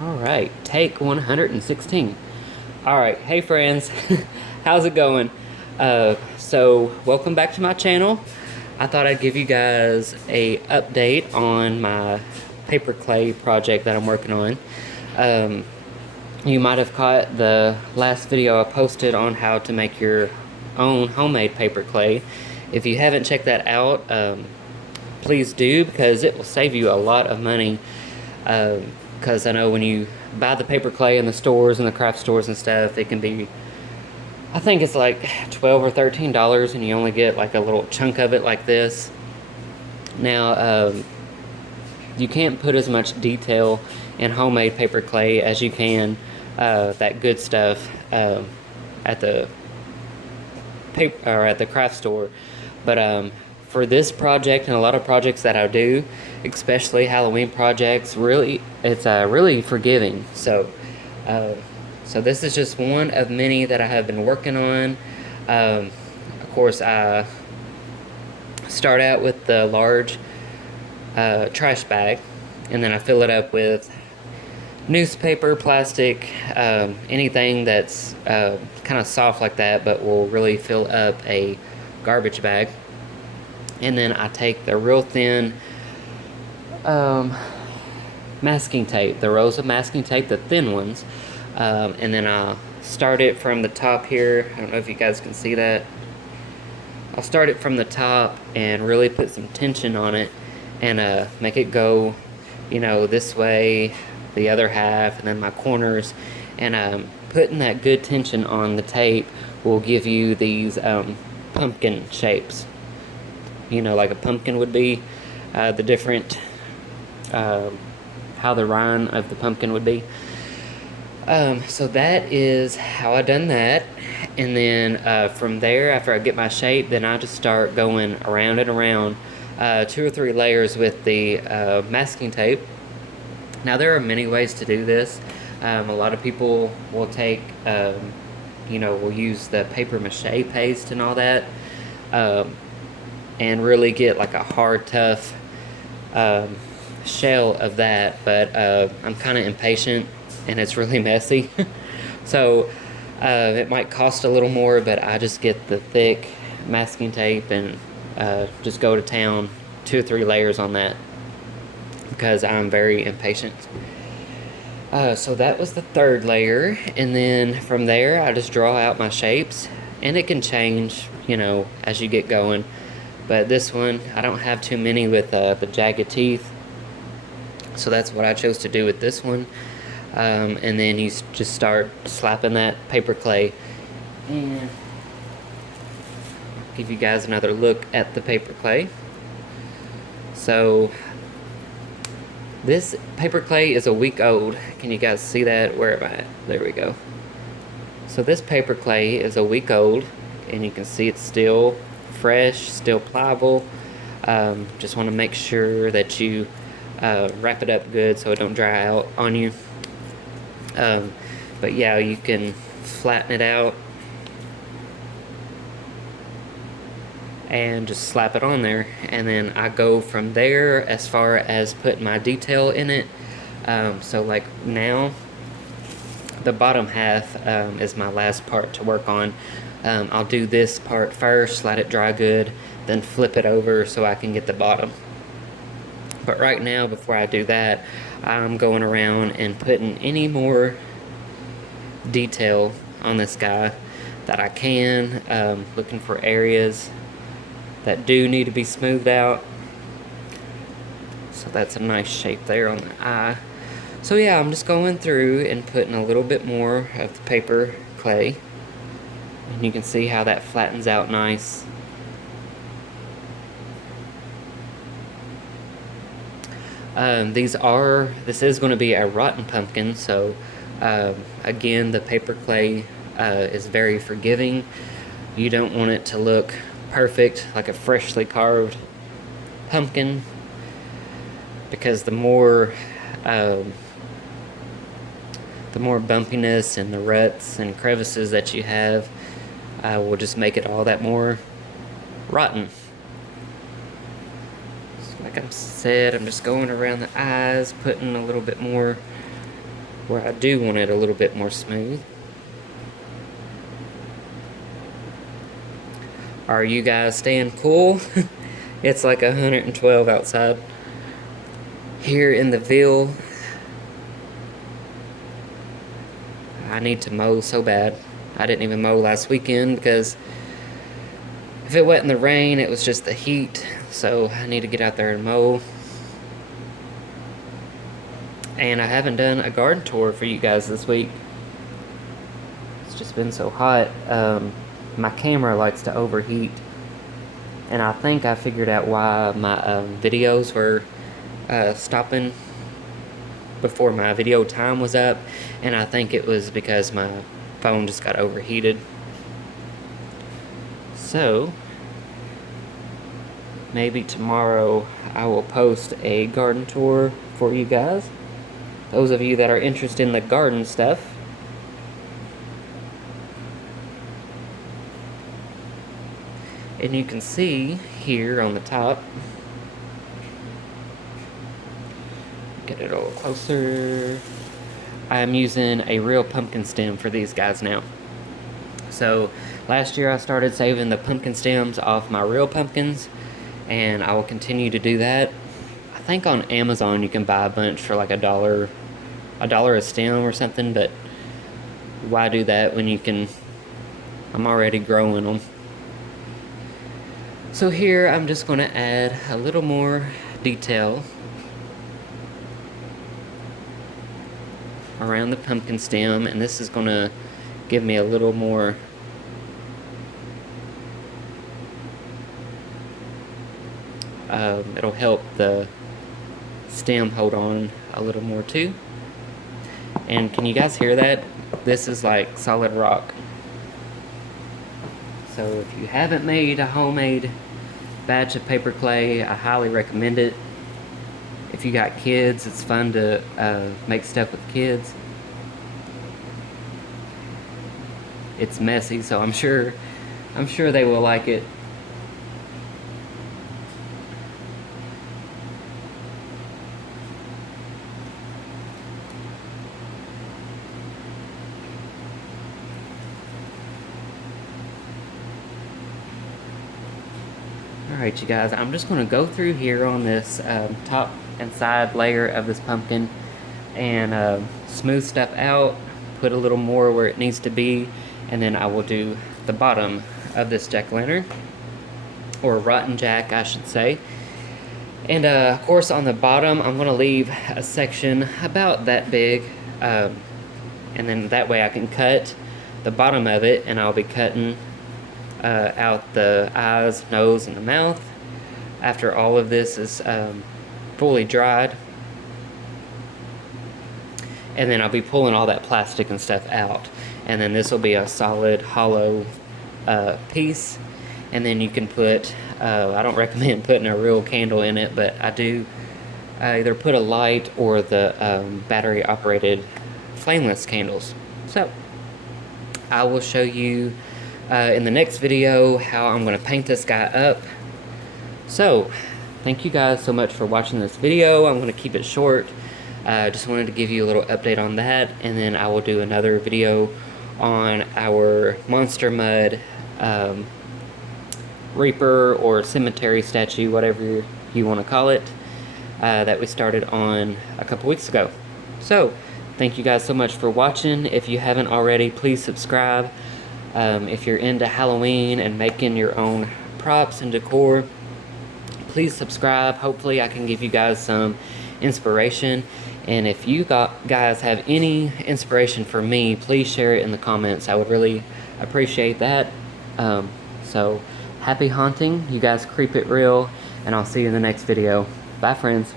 All right, take 116. All right, hey friends, how's it going? So welcome back to my channel. I thought I'd give you guys a update on my paper clay project that I'm working on. Um, you might have caught the last video I posted on how to make your own homemade paper clay. If you haven't checked that out, please do, because it will save you a lot of money. Because I know when you buy the paper clay in the stores and the craft stores and stuff, it can be, I think it's like $12 or $13, and you only get like a little chunk of it like this. Now, you can't put as much detail in homemade paper clay as you can that good stuff at the paper or at the craft store. But for this project and a lot of projects that I do, especially Halloween projects, really it's really forgiving. So this is just one of many that I have been working on. Of course, I start out with the large trash bag, and then I fill it up with newspaper, plastic, anything that's kind of soft like that, but will really fill up a garbage bag. And then I take the real thin masking tape, the rows of masking tape, the thin ones, and then I'll start it from the top here. I don't know if you guys can see that. I'll start it from the top and really put some tension on it and make it go, this way, the other half, and then my corners. And putting that good tension on the tape will give you these pumpkin shapes. Like a pumpkin would be, the different, how the rind of the pumpkin would be. So that is how I done that. And then from there, after I get my shape, then I just start going around and around 2 or 3 layers with the masking tape. Now there are many ways to do this. A lot of people will take, will use the paper mache paste and all that, and really get like a hard, tough shell of that. But I'm kind of impatient, and it's really messy. So it might cost a little more, but I just get the thick masking tape and just go to town, 2 or 3 layers on that, because I'm very impatient. So that was the 3rd layer, and then from there I just draw out my shapes, and it can change, as you get going. But this one, I don't have too many with the jagged teeth, so that's what I chose to do with this one. And then you just start slapping that paper clay. And give you guys another look at the paper clay. So this paper clay is a week old. Can you guys see that? Where am I at? There we go. So this paper clay is a week old, and you can see it's still fresh, still pliable. Just want to make sure that you wrap it up good so it don't dry out on you. But yeah, you can flatten it out and just slap it on there, and then I go from there as far as putting my detail in it. So like now, the bottom half is my last part to work on. I'll do this part first, let it dry good, then flip it over so I can get the bottom. But right now, before I do that, I'm going around and putting any more detail on this guy that I can, looking for areas that do need to be smoothed out. So that's a nice shape there on the eye. So yeah, I'm just going through and putting a little bit more of the paper clay, and you can see how that flattens out nice. This is going to be a rotten pumpkin, so again, the paper clay is very forgiving. You don't want it to look perfect like a freshly carved pumpkin, because the more bumpiness and the ruts and crevices that you have will just make it all that more rotten. Like I said, I'm just going around the eyes, putting a little bit more where I do want it a little bit more smooth. Are you guys staying cool? It's like 112 outside here in the Ville. I need to mow so bad. I didn't even mow last weekend because if it wasn't the rain, it was just the heat. So I need to get out there and mow. And I haven't done a garden tour for you guys this week. It's just been so hot. My camera likes to overheat. And I think I figured out why my videos were stopping before my video time was up. And I think it was because my phone just got overheated. So maybe tomorrow I will post a garden tour for you guys. Those of you that are interested in the garden stuff. And you can see here on the top, get it a little closer, I'm using a real pumpkin stem for these guys now. So last year I started saving the pumpkin stems off my real pumpkins, and I will continue to do that. I think on Amazon you can buy a bunch for like $1 a stem or something, but why do that when you can, I'm already growing them. So here I'm just going to add a little more detail around the pumpkin stem, and this is going to give me a little more it'll help the stem hold on a little more too. And can you guys hear that? This is like solid rock. So if you haven't made a homemade batch of paper clay, I highly recommend it. If you got kids, it's fun to make stuff with kids. It's messy, so I'm sure they will like it. Alright you guys, I'm just going to go through here on this top and side layer of this pumpkin and smooth stuff out, put a little more where it needs to be, and then I will do the bottom of this jack-o'-lantern, or rotten jack I should say. And of course on the bottom I'm going to leave a section about that big, and then that way I can cut the bottom of it, and I'll be cutting out the eyes, nose, and the mouth after all of this is fully dried. And then I'll be pulling all that plastic and stuff out, and then this will be a solid hollow piece. And then you can put I don't recommend putting a real candle in it, but I do either put a light or the battery operated flameless candles. So I will show you in the next video how I'm going to paint this guy up. So thank you guys so much for watching this video. I'm going to keep it short. Just wanted to give you a little update on that, and then I will do another video on our Monster Mud Reaper or cemetery statue, whatever you want to call it, that we started on a couple weeks ago. So thank you guys so much for watching. If you haven't already, please subscribe. If you're into Halloween and making your own props and decor, please subscribe. Hopefully I can give you guys some inspiration. And if you guys have any inspiration for me, please share it in the comments. I would really appreciate that. So happy haunting. You guys creep it real, and I'll see you in the next video. Bye, friends.